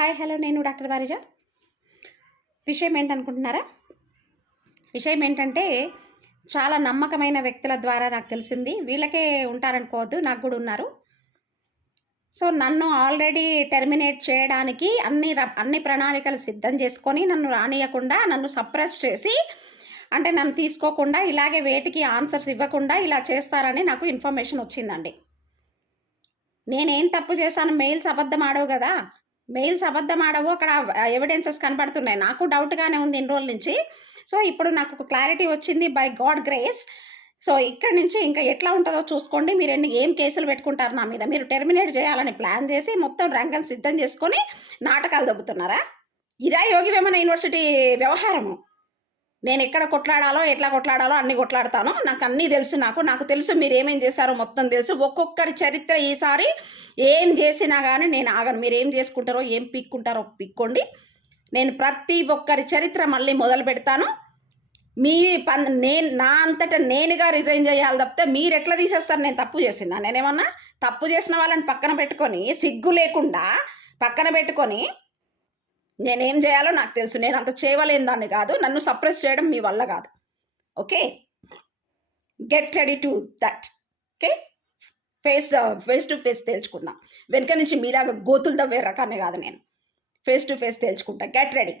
Hi hello నేను doctor Varija. విషయం ఏంటనుకుంటున్నారా? విషయం ఏంటంటే చాలా నమ్మకమైన వ్యక్తుల ద్వారా నాకు తెలిసింది. వీళ్ళకే ఉంటారనుకోవద్దు, నాకు కూడా ఉన్నారు. సో నన్ను ఆల్రెడీ టెర్మినేట్ చేయడానికి అన్ని ప్రణాళికలు సిద్ధం చేసుకొని నన్ను రానియకుండా, నన్ను సప్రెస్ చేసి, అంటే నన్ను తీసుకోకుండా, ఇలాగే వేటికి ఆన్సర్స్ ఇవ్వకుండా ఇలా చేస్తారని నాకు ఇన్ఫర్మేషన్ వచ్చిందండి. నేనేం తప్పు చేశాను? మెయిల్స్ అబద్ధం ఆడవు కదా, మెయిల్స్ అబద్ధం ఆడవు, అక్కడ ఎవిడెన్సెస్ కనపడుతున్నాయి. నాకు డౌట్గానే ఉంది ఇన్ని రోజుల నుంచి. సో ఇప్పుడు నాకు ఒక క్లారిటీ వచ్చింది బై గాడ్ గ్రేస్. సో ఇక్కడి నుంచి ఇంకా ఎట్లా ఉంటుందో చూసుకోండి. మీరు ఏం కేసులు పెట్టుకుంటారు నా మీద? మీరు టెర్మినేట్ చేయాలని ప్లాన్ చేసి మొత్తం రంగం సిద్ధం చేసుకొని నాటకాలు దొబ్బుతున్నారా? ఇదా యోగి వేమన యూనివర్సిటీ వ్యవహారము? నేను ఎక్కడ కొట్లాడాలో, ఎట్లా కొట్లాడాలో అన్ని కొట్లాడతాను. నాకు అన్నీ తెలుసు. నాకు తెలుసు మీరు ఏమేం చేశారో మొత్తం తెలుసు. ఒక్కొక్కరి చరిత్ర ఈసారి ఏం చేసినా కానీ నేను ఆగను. మీరు ఏం చేసుకుంటారో, ఏం పిక్కుంటారో పిక్కోండి. నేను ప్రతి ఒక్కరి చరిత్ర మళ్ళీ మొదలు పెడతాను. నా అంతటా నేనుగా రిజైన్ చేయాలి తప్పితే మీరు ఎట్లా తీసేస్తారు? నేను తప్పు చేసినా? నేనేమన్నా తప్పు చేసిన వాళ్ళని పక్కన పెట్టుకొని, సిగ్గు లేకుండా పక్కన పెట్టుకొని, నేనేం చేయాలో నాకు తెలుసు. నేను అంత చేయలేని దాన్ని కాదు. నన్ను సప్రెస్ చేయడం మీ వల్ల కాదు. Okay, get ready to that. Okay, face to face తేల్చుకుందాం. వెనక నుంచి మీలాగా గోతులు తవ్వే రకాన్ని కాదు నేను. ఫేస్ టు ఫేస్ తేల్చుకుంటా. Get ready.